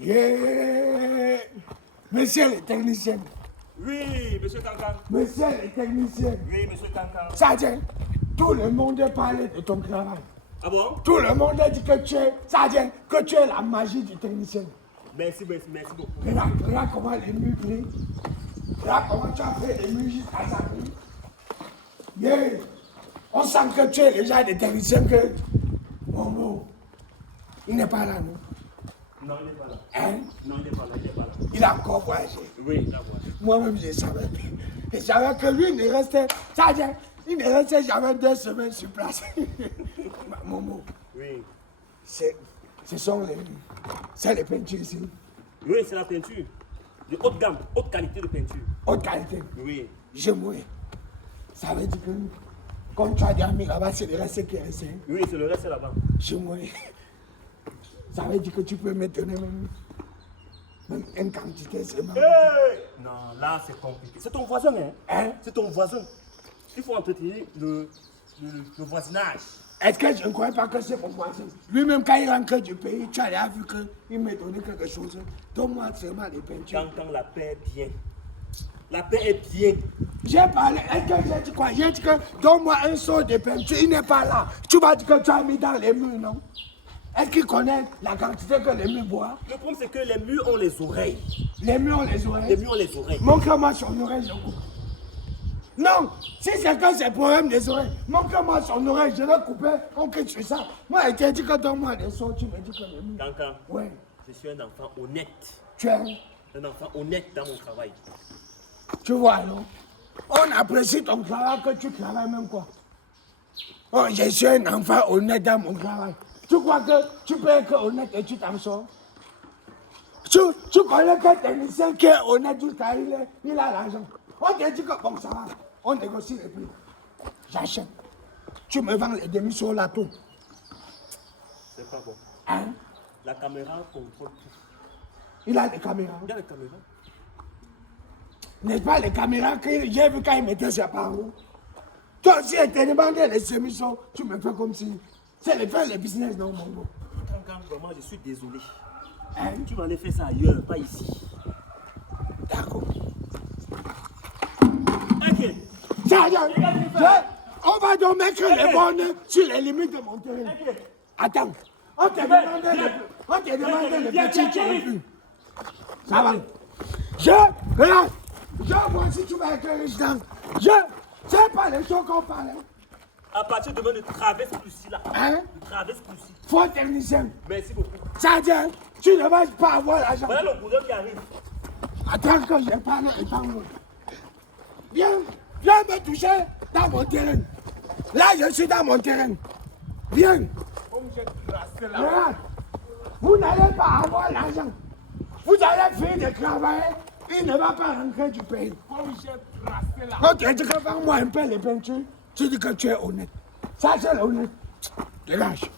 Yeah. Monsieur le technicien. Oui, monsieur Cancan. Monsieur le technicien. Oui, monsieur Cancan. Sergent, tout le monde parlait de ton travail. Ah bon? Tout le monde dit que tu es, Sergent, que tu es la magie du technicien. Merci beaucoup. Regarde comment les murs brillent. Regarde comment tu as fait les murs jusqu'à ça. Yeah. On sent que tu es déjà des techniciens que... Mon mot, il n'est pas là, non? Non, il n'est pas là. Hein? Non, il n'est pas là. Il a encore voyagé. Oui, il a voyagé. Moi-même, je savais. Je savais que lui, il ne restait... Sergent, il ne restait jamais 2 semaines sur place. Momo. Oui. Ce sont les... C'est les peintures ici. Oui, c'est la peinture. De haute gamme, haute qualité de peinture. Haute qualité. Oui. Je mouais. Ça veut dire que, comme tu as dit à mi là-bas, c'est le reste qui est resté. Oui, c'est le reste là-bas. Je mouais. Ça veut dire que tu peux me donner même une quantité seulement. Hey! Non, là c'est compliqué. C'est ton voisin, hein? Hein? C'est ton voisin. Il faut entretenir le voisinage. Est-ce que je ne crois pas que c'est mon voisin? Lui-même, quand il rentre du pays, tu as déjà vu qu'il m'a donné quelque chose. Donne-moi seulement les peintures. Quand la paix est bien. La paix est bien. J'ai parlé, est-ce que j'ai dit quoi? J'ai dit que donne-moi un seau de peinture, il n'est pas là. Tu m'as dit que tu as mis dans les murs, non? Est-ce qu'il connaît la quantité que les murs boivent? Le problème c'est que les murs ont les oreilles. Les murs ont les oreilles? Les murs ont les oreilles. Montre-moi son oreille, je coupe. Non, si c'est que c'est le problème des oreilles, montre-moi son oreille, je vais couper, on quitte sur ça. Moi, je t'ai dit que donne-moi des sons, tu me dis que les murs... Cancan, Ouais. je suis un enfant honnête. Tu es Un enfant honnête dans mon travail. Tu vois, non? On apprécie ton travail que tu travailles même quoi. Oh, je suis un enfant honnête dans mon travail. Tu crois que tu peux être honnête et tu t'en sors? Tu connais qu'un technicien qui est honnête jusqu'à il a l'argent. On te dit que bon, ça va, on négocie les prix. J'achète. Tu me vends les demi-sauts là tout. C'est pas bon. Hein? La caméra contrôle tout. Il a des caméras. Il y a les caméras. N'est-ce pas les caméras que j'ai vu quand il mettait ses parents? Toi aussi, tu te demandé les demi-sauts, tu me fais comme si... C'est le faire les business, non, mon gars. Cancan, vraiment, je suis désolé. Hein? Tu m'en as fait ça ailleurs, pas ici. D'accord. Ok. On va donc mettre les bornes sur les limites de mon terrain. Attends. On te demandait les petits qui ont pu. Ça va. Regarde. Je vois si tu vas être riche dans. C'est pas les choses qu'on parle. À partir de demain, ne traverse plus ici là. Hein? Ne traverse plus ici. Faut technicien. Merci beaucoup. Ça dit, tu ne vas pas avoir l'argent. Voilà le cousin qui arrive. Attends que je parle et parle. Viens me toucher dans mon terrain. Là, je suis dans mon terrain. Viens. Regarde, vous n'allez pas avoir l'argent. Vous allez finir de travailler, il ne va pas rentrer du pays. Quand tu dis que vends-moi un peu les peintures, tu dis que tu es honnête. Ça, c'est l'honnête. Dégage.